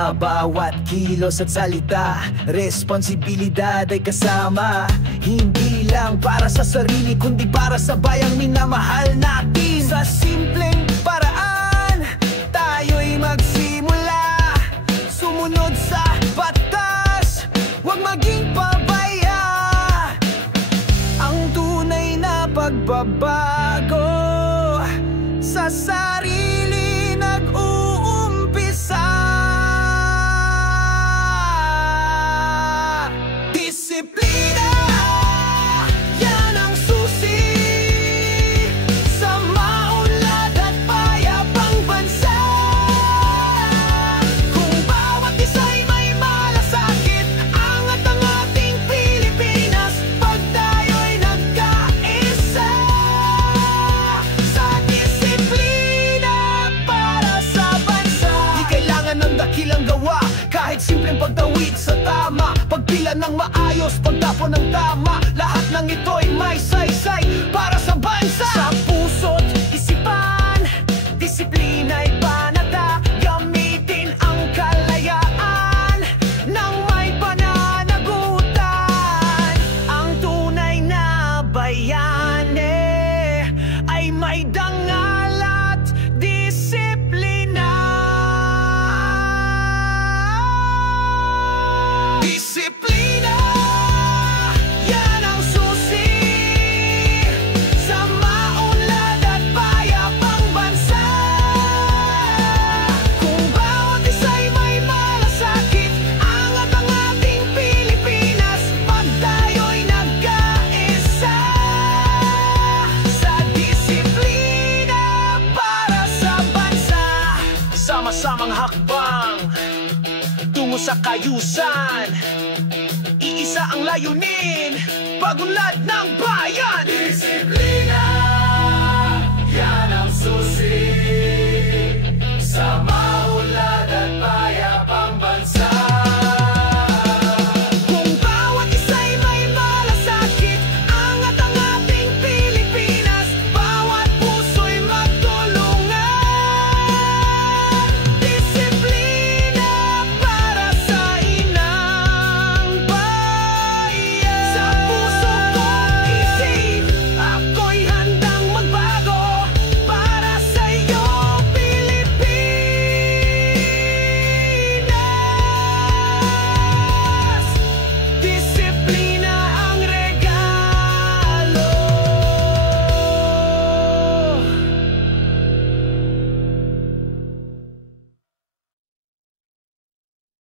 Sa bawat kilos at salita, responsibilidad ay kasama. Hindi lang para sa sarili, kundi para sa bayang minamahal natin. Sa simpleng paraan, tayo'y magsimula. Sumunod sa batas, huwag maging pabaya. Ang tunay na pagbabago sa sarili nag-uumpisa. Disiplina, yan ang susi sa maunlad at payapang bansa. Kung bawat isa'y may malasakit, angat ang ating Pilipinas pag tayo'y nagkaisa. Sa disiplina para sa bansa, di kailangan ng dakilang gawa, kahit simpleng pagtawid sa tama, pagpila ng maayos, pagtapon ng tama, lahat ng ito'y may saysay para sa bansa. Sa puso't isipan, disiplina'y panata, gamitin ang kalayaan nang may pananagutan. Ang tunay na bayani ay may dangal at disiplina. Disiplina, yan ang susi sa maunlad at payapang bansa. Kung bawat isa'y may malasakit, angat ang ating Pilipinas pag tayo'y nagkaisa. Sa disiplina para sa bansa, sama-samang hakbang tungo sa kayusan, iisa ang layunin, pagunlad ng bayan. Disiplina, yan ang susi